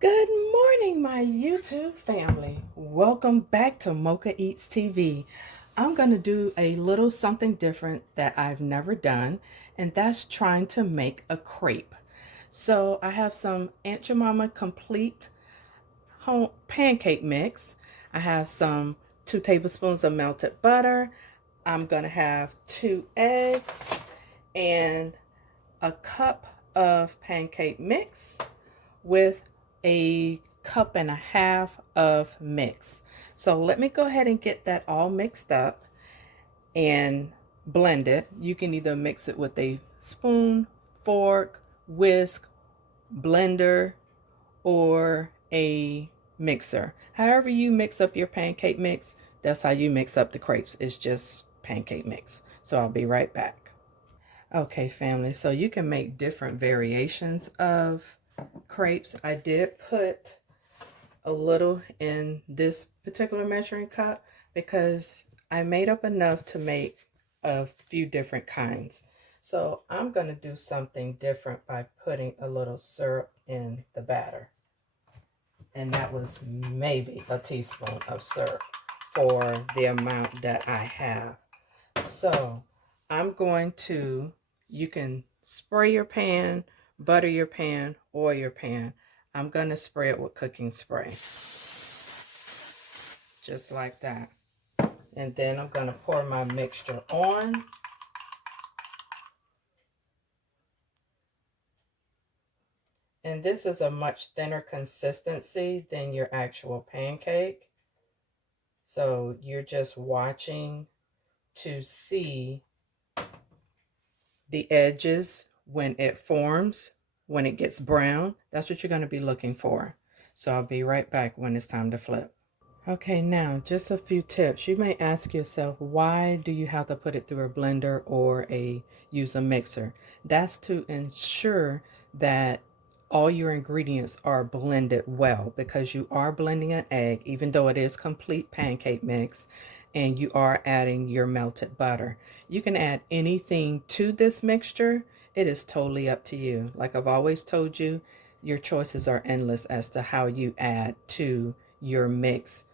Good morning, my YouTube family. Welcome back to Mocha Eats TV. I'm going to do a little something different that I've never done, and that's trying to make a crepe. So I have some Aunt Jemima complete home pancake mix. I have some 2 tablespoons of melted butter. I'm going to have 2 eggs and a cup of pancake mix with a cup and a half of mix. So let me go ahead and get that all mixed up and blend it. You can either mix it with a spoon, fork, whisk, blender, or a mixer. However you mix up your pancake mix, that's how you mix up the crepes. It's just pancake mix. So I'll be right back. Okay, family, so you can make different variations of crepes. I did put a little in this particular measuring cup because I made up enough to make a few different kinds. So I'm going to do something different by putting a little syrup in the batter. And that was maybe a teaspoon of syrup for the amount that I have. So I'm going to, you can spray your pan, butter your pan, oil your pan. I'm going to spray it with cooking spray. Just like that. And then I'm going to pour my mixture on. And this is a much thinner consistency than your actual pancake. So you're just watching to see the edges when it forms, when it gets brown. That's what you're going to be looking for. So I'll be right back when it's time to flip. Okay, now just a few tips. You may ask yourself, why do you have to put it through a blender or use a mixer? That's to ensure that all your ingredients are blended well, because you are blending an egg, even though it is complete pancake mix, and you are adding your melted butter. You can add anything to this mixture. It is totally up to you. Like I've always told you, your choices are endless as to how you add to your mix,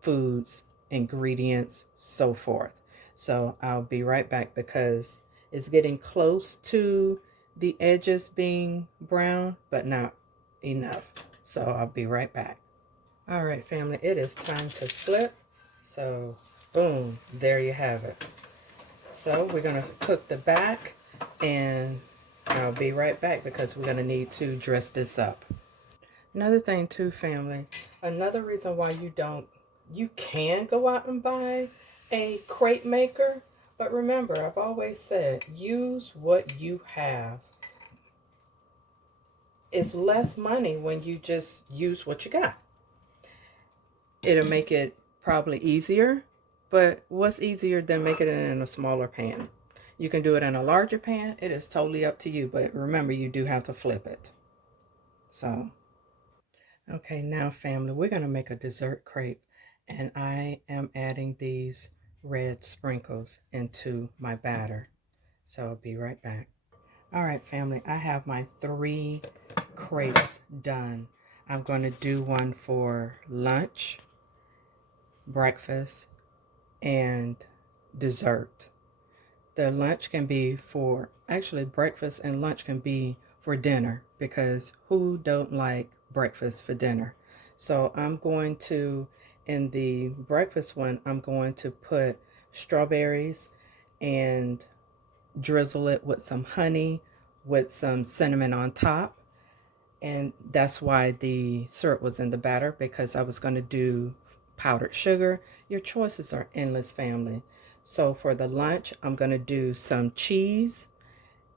foods, ingredients, so forth. So I'll be right back because it's getting close to the edges being brown, but not enough. So I'll be right back. All right, family, it is time to flip. So boom, there you have it. So we're going to cook the back, and I'll be right back because we're going to need to dress this up. Another thing too, family, another reason why you can go out and buy a crepe maker, but remember, I've always said, use what you have. It's less money when you just use what you got. It'll make it probably easier, but what's easier than making it in a smaller pan? You can do it in a larger pan. It is totally up to you, but remember, you do have to flip it. So okay, now family, we're going to make a dessert crepe, and I am adding these red sprinkles into my batter. So I'll be right back. All right, family, I have my 3 crepes done. I'm going to do one for lunch, breakfast, and dessert. The lunch can be for, actually breakfast and lunch can be for dinner, because who don't like breakfast for dinner? So I'm going to, in the breakfast one, I'm going to put strawberries and drizzle it with some honey with some cinnamon on top. And that's why the syrup was in the batter, because I was going to do powdered sugar. Your choices are endless, family. So for the lunch, I'm going to do some cheese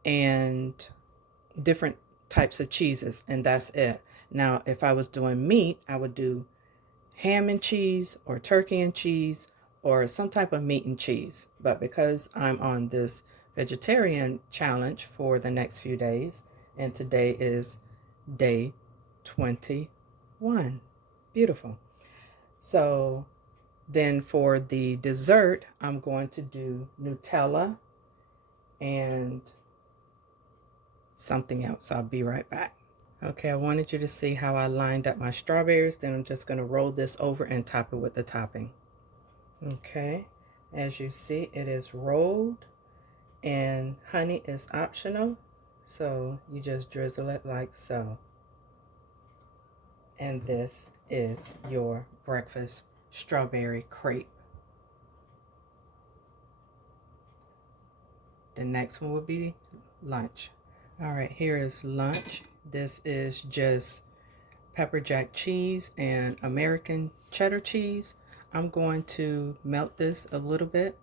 and different types of cheeses, and that's it. Now, if I was doing meat, I would do ham and cheese or turkey and cheese or some type of meat and cheese. But because I'm on this vegetarian challenge for the next few days, and today is day 21. Beautiful. So then for the dessert, I'm going to do Nutella and something else. I'll be right back. Okay, I wanted you to see how I lined up my strawberries. Then I'm just going to roll this over and top it with the topping. Okay, as you see, it is rolled, and honey is optional, so you just drizzle it like so. And this is your breakfast strawberry crepe. The next one will be lunch. All right, here is lunch. This is just pepper jack cheese and American cheddar cheese. I'm going to melt this a little bit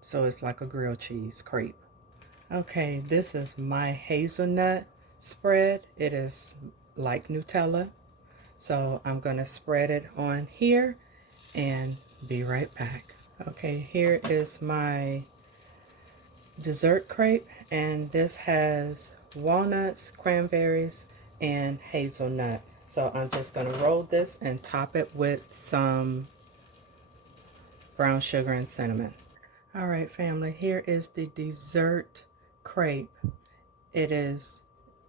so it's like a grilled cheese crepe. Okay, this is my hazelnut spread. It is like Nutella. So I'm going to spread it on here and be right back. Okay, here is my dessert crepe, and this has walnuts, cranberries, and hazelnut. So I'm just going to roll this and top it with some brown sugar and cinnamon. All right, family, here is the dessert crepe. It is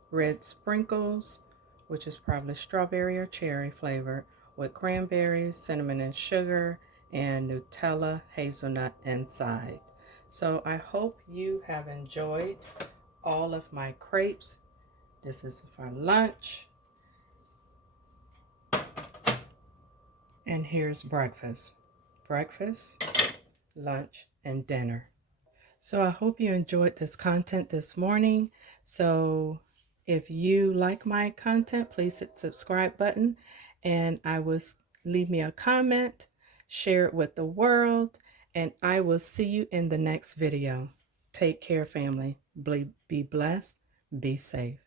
red sprinkles, which is probably strawberry or cherry flavored, with cranberries, cinnamon and sugar, and Nutella hazelnut inside. So I hope you have enjoyed all of my crepes. This is for lunch. And here's breakfast. Breakfast, lunch, and dinner. So I hope you enjoyed this content this morning. So if you like my content, please hit the subscribe button, and I will leave me a comment, share it with the world, and I will see you in the next video. Take care, family. Be blessed. Be safe.